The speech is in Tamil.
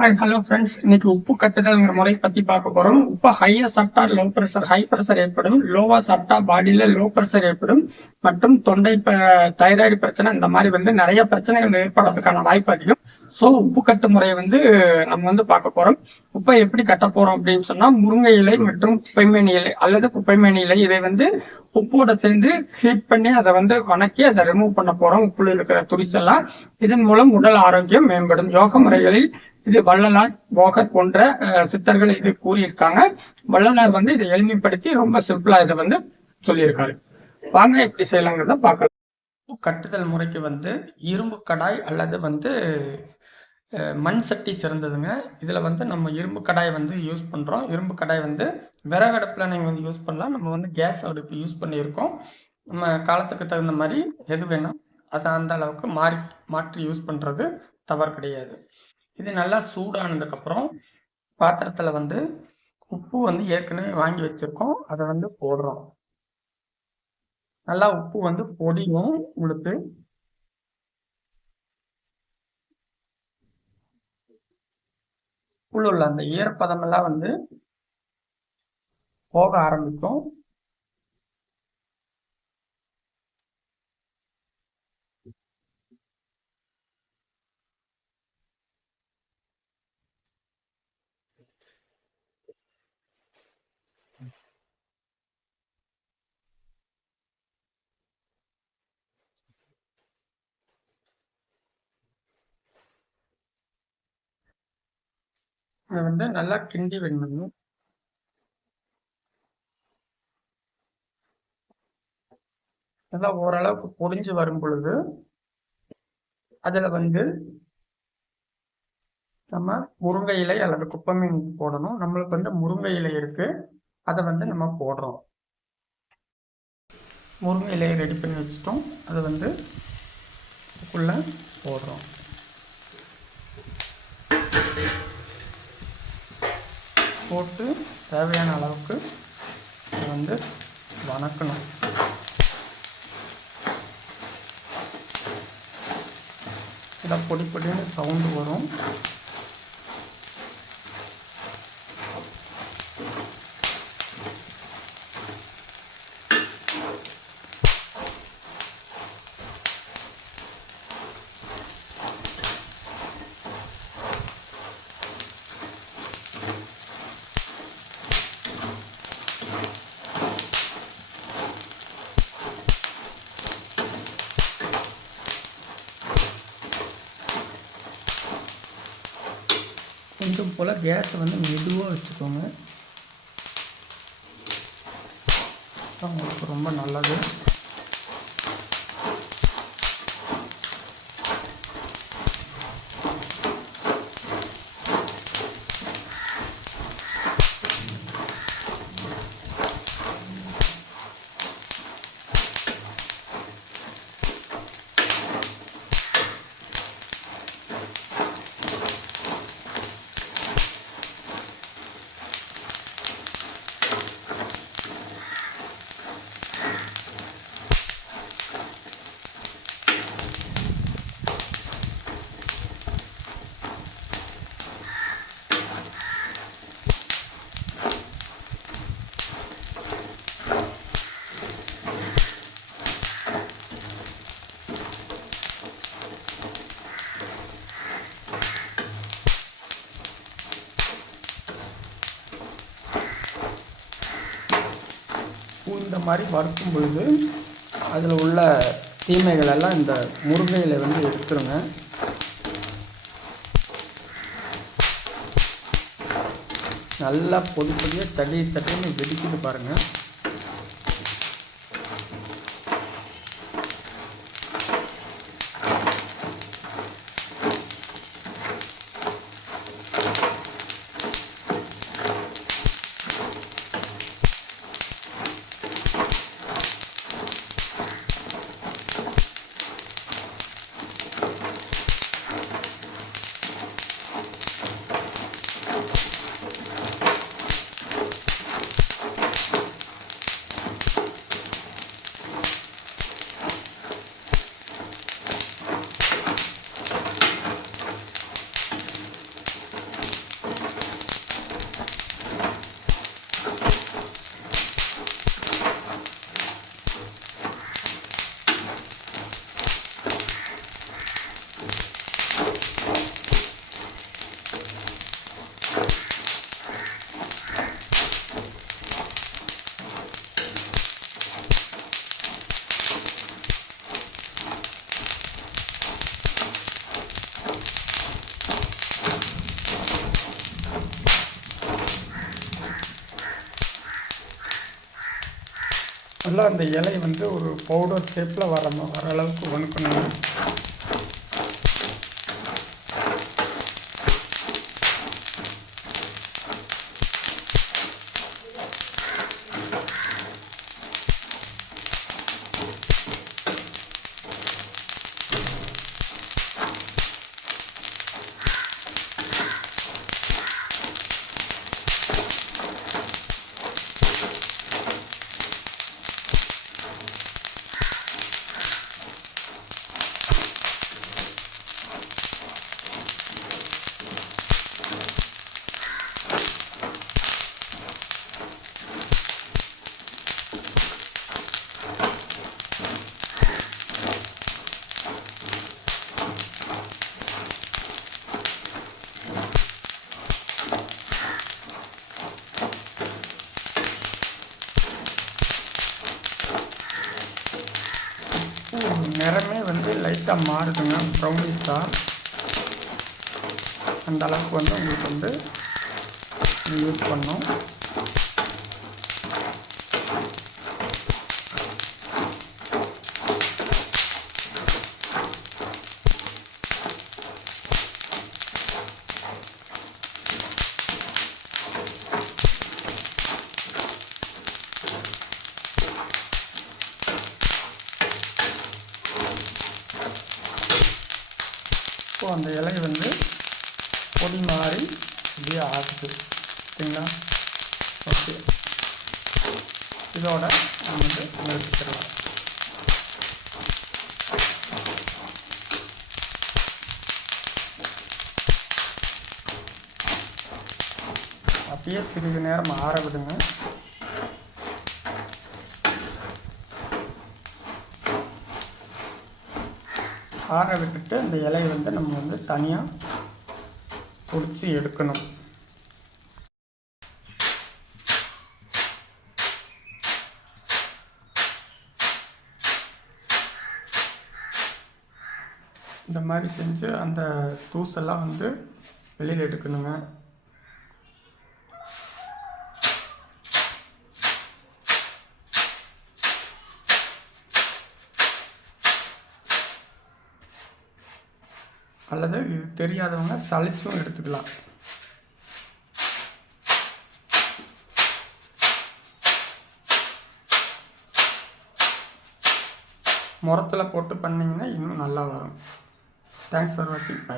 ஹாய் ஹலோ ஃப்ரெண்ட்ஸ், இன்னைக்கு உப்பு கட்டுதல்ங்கிற முறை பத்தி பார்க்க போறோம். உப்பு ஹையா சாப்பிட்டா லோ பிரஷர் ஹை பிரஷர் ஏற்படும், லோவா சாப்பிட்டா பாடியில லோ பிரஷர் ஏற்படும் மற்றும் தொண்டை தைராய்டு பிரச்சனை இந்த மாதிரி நிறைய பிரச்சனைகள் ஏற்படுறதுக்கான வாய்ப்பு அதிகம். ஸோ உப்பு கட்டு முறையை நம்ம பார்க்க போறோம். உப்பை எப்படி கட்ட போறோம் அப்படின்னு சொன்னா, முருங்கை இலை மற்றும் குப்பைமேனி இலை அல்லது குப்பைமேனி இலை இதை உப்போட சேர்ந்து ஹீட் பண்ணி அதை வணக்கி அதை ரிமூவ் பண்ண போறோம். உப்புல இருக்கிற துரிசெல்லாம். இதன் மூலம் உடல் ஆரோக்கியம் மேம்படும். யோக முறைகளில் இது வள்ளலார், போகர் போன்ற சித்தர்கள் இது கூறியிருக்காங்க. வள்ளலார் இதை எளிமைப்படுத்தி ரொம்ப சிம்பிளா இதை சொல்லியிருக்காரு. வாங்க எப்படி செய்யலாங்கிறத பார்க்கலாம். கட்டுதல் முறைக்கு இரும்பு கடாய் அல்லது மண் சட்டி சிறந்ததுங்க. இதுல நம்ம இரும்பு கடாய் யூஸ் பண்றோம். இரும்பு கடாய் விறகு அடுப்புல நீங்க யூஸ் பண்ணலாம். நம்ம கேஸ் அடுப்பு யூஸ் பண்ணியிருக்கோம். நம்ம காலத்துக்கு தகுந்த மாதிரி எது வேணும் அதை அந்த அளவுக்கு மாற்றி யூஸ் பண்றது தவறு கிடையாது. இது நல்லா சூடானதுக்கப்புறம் பாத்திரத்தில் உப்பு ஏற்கனவே வாங்கி வச்சிருக்கோம். அதை போடுறோம். நல்லா உப்பு பொடியும் உங்களுக்கு உள்ள அந்த ஈரப்பதம் எல்லாம் போக ஆரம்பிக்கும். இதை நல்லா கிண்டி விடணும். நல்லா ஓரளவுக்கு பொடிஞ்சு வரும் பொழுது அதுல நம்ம முருங்கை இலை அல்லது குப்பைமீன் போடணும். நம்மளுக்கு முருங்கை இலை இருக்கு, அதை நம்ம போடுறோம். முருங்கை இலையை ரெடி பண்ணி வச்சுட்டோம். அதை இதுக்குள்ள போடுறோம். போட்டு தேவையான அளவுக்கு வணக்கணும். இதில் பொடி பொடின்னு சவுண்டு வரும். கொஞ்சம் போல் கேஸை மெதுவாக வச்சுக்கோங்க. உங்களுக்கு ரொம்ப நல்லது. இந்த மாதிரி வறுக்கும் பொழுது அதில் உள்ள தீமைகள் எல்லாம் இந்த முருங்கையில் எடுத்துருங்க. நல்லா பொடி பொடியாக சட்டின்னு வெடிக்கிட்டு பாருங்கள். நல்லா அந்த இலை வந்து ஒரு பவுடர் ஷேப்பில் வர அளவுக்கு வணக்கணுங்க. நிறமே வந்து லைட்டாக மாறுதுங்க, ப்ரௌனிஷாக. அந்த அளவுக்கு வந்து உங்களுக்கு வந்து யூஸ் பண்ணணும். இப்போ அந்த இலை வந்து பொடி மாதிரி இப்படியே ஆகுது, சரிங்களா? ஓகே, இதோட நம்ம வந்து நிறுத்திக்கலாம். அப்படியே சிறிது நேரம் ஆற விடுங்க. ஆற விட்டுட்டு இந்த இலையை வந்து நம்ம வந்து தனியாக பொடிச்சு எடுக்கணும். இந்த மாதிரி செஞ்சு அந்த தூசெல்லாம் வந்து வெளியில் எடுக்கணுங்க. அல்லது இது தெரியாதவங்க சளிச்சும் எடுத்துக்கலாம். முரத்தில் போட்டு பண்ணிங்கன்னா இன்னும் நல்லா வரும். தேங்க்ஸ் ஃபார் வாட்சிங். பை.